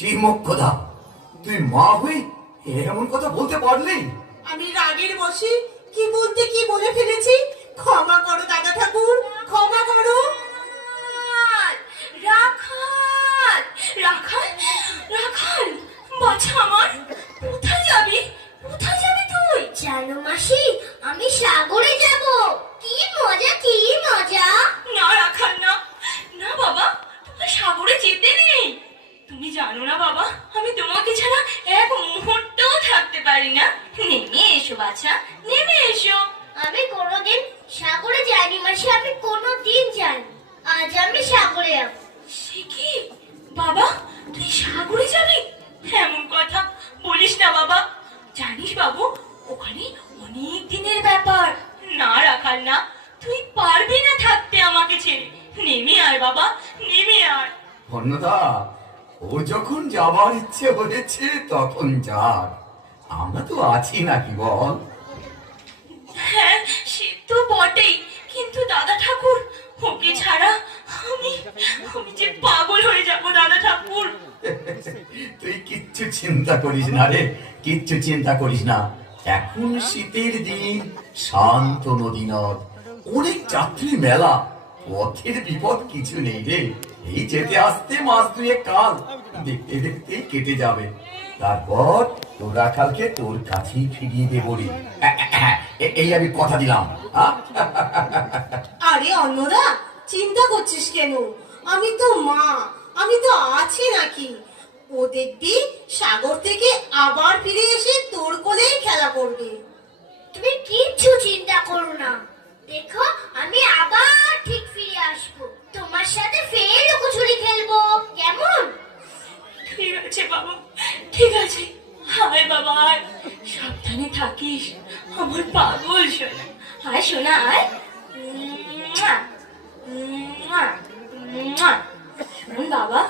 ছি মোক্ষদা, তুই মা হয়ে এমন কথা বলতে পারলি? আমি রাগের বশে কি বলতে কি বলে ফেলেছি, ক্ষমা করো দাদা ঠাকুর, ক্ষমা করো। রাখাল রাখাল রাখাল, বাছা আমার, কোথায় যাবি? কোথায় যাবি তুই? জানো মাসি, আমি সাগরে যাব। কি মজা, কি মজা! না রাখাল, না না বাবা, তোমার সাগরে যেতে নেই। তুমি জানো না বাবা, আমি তোমাকে ছাড়া এক মুহূর্তও থাকতে পারি না। নেমে এসো বাছা, নেমে এসো। আমি কোনোদিন সাগরে যাইনি মাসি, আমি কোনোদিন যাইনি। আজ আমি সাগরে যাব। সে কি বাবা, তুই সাগরে যাবি? এমন কথা বলিস না বাবা। জানিস বাবু, ওখানে অনেক দিনের ব্যাপার। না রাখাল না, তুই পারবি না থাকতে আমাকে ছেড়ে। নেমে আয় বাবা, নেমে আয়। অন্নদা, ওর যখন যাবার ইচ্ছে হয়েছে তখন যাক, আমরা তো আছি নাকি বল? হ্যাঁ, সে তো বটেই, কিন্তু দাদা ঠাকুর, ওকে ছাড়া আমি আমি যে পাগল হয়ে যাব দাদা ঠাকুর। তুই কিচ্ছু চিন্তা করিস না রে, কিচ্ছু চিন্তা করিস না। এখন শীতের দিন, শান্ত নদী নদ, অনেক যাত্রী মেলা, পথের বিপদ কিছু নেই রে। এই যেতে আসতে মাস দুয়েক কাল দেখতে দেখতেই কেটে যাবে। তারপর তোর রাখালকে তোর কাছেই ফিরিয়ে দেবো রে। এই আমি কথা দিলাম। আরে অন্নদা, চিন্তা করছিস কেন? আমি তো মা, আমি তো আছি নাকি। ও দেখবি সাগর থেকে আবার ফিরে এসে তোর কোলেই খেলা করবে। তুমি কিচ্ছু চিন্তা করো না, দেখো আমি আবার ঠিক ফিরে আসবো। তোমার সাথে ফের লুকোচুরি খেলবো, কেমন? ঠিক আছে বাবা, ঠিক আছে। আয় বাবা আয়, সাবধানে থাকিস আমার পাগল সোনা। আয় সোনা আয়। মুয়া, মুয়া, মুয়া। শোন বাবা,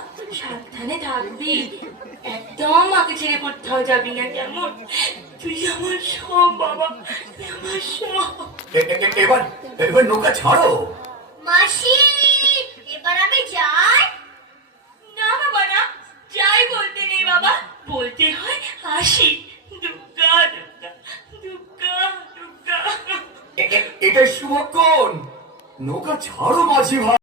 সাবধানে থাকবি, একদম মাকে ছেড়ে কোথাও যাবি না, কেমন? তুই আমার সব বাবা, তুই আমার সব। এবার এবার নৌকা ছাড়ো। মাসি, এবার আমি যাই। না বাবা না, যাই বলতে নেই বাবা, বলতে হয় আসি। দুর্গা দুর্গা দুর্গা দুর্গা। এটা শুভক্ষণ, নৌকা ছাড়ো মাঝি ভাই।